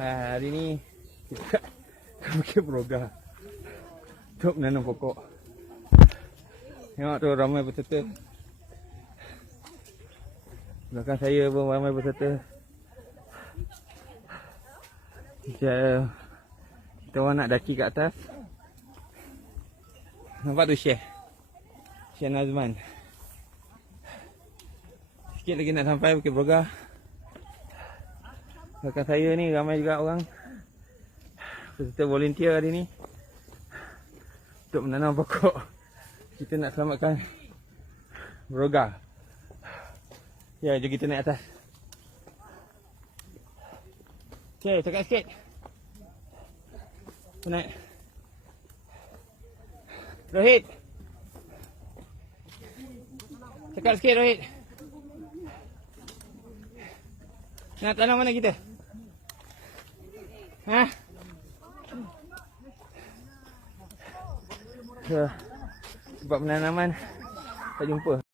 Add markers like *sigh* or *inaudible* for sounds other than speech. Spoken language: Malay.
Ha, hari ni *laughs* kita pakai broga untuk menanam pokok. Tengok tu ramai peserta. Belakang saya pun ramai peserta. Kita, kita orang nak daki kat atas. Nampak tu Syekh. Syekh Nazman. Sikit lagi nak sampai Bukit Broga. Belakang saya ni ramai juga orang. Peserta volunteer hari ni. Untuk menanam pokok. Kita nak selamatkan Broga. Ya, jom kita naik atas. Okay, cakap sikit. Naik. Rohit. Cakap sikit Rohit. Nak tanam mana kita? Ha? So, sebab penanaman tak jumpa.